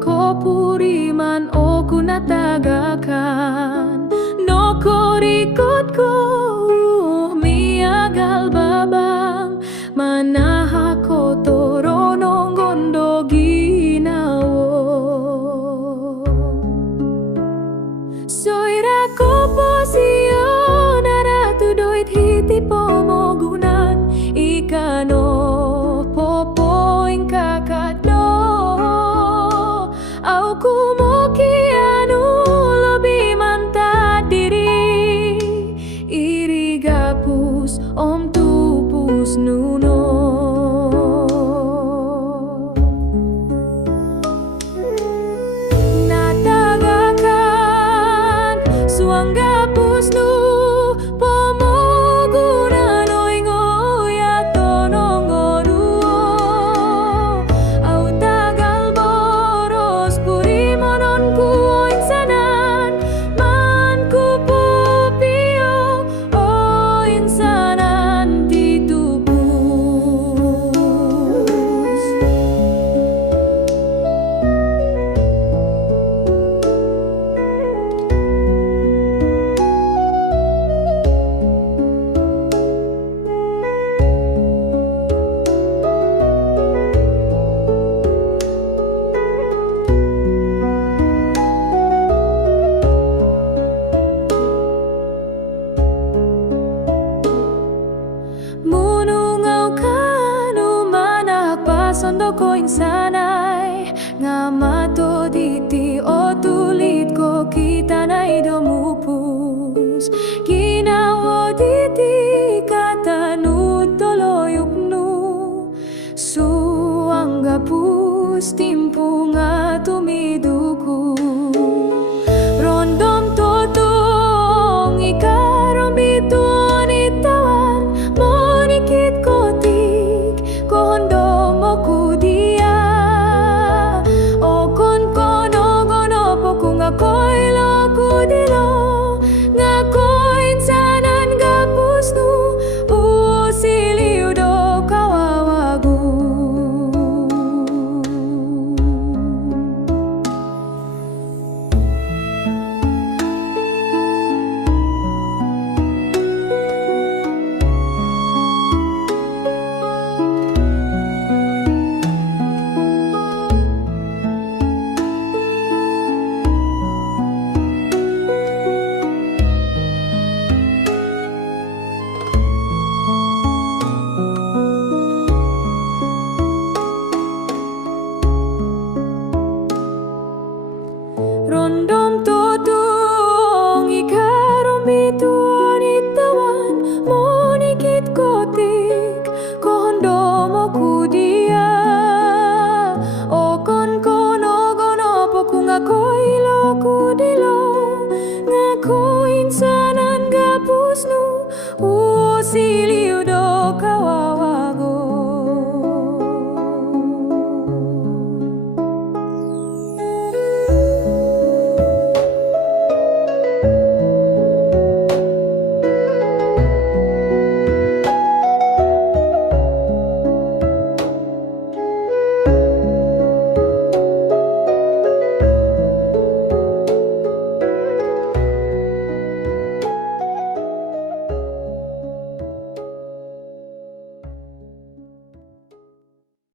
ko puriman o kunatagakan no korikot ko miagal babang manaha ko toronong gondo ginawo soira ko posio naratu doit hiti pomogunan ikano popoing kakado au kumokianu lebih mantap diri iri gapus om tupus nuno natagakan suang gapus nu pomogunan oingoya tonongoduo au tagal boros puri mononku insanan manku pupio o insanan ditupus munungaw kanu manak pasondo ko insanay nga mato diti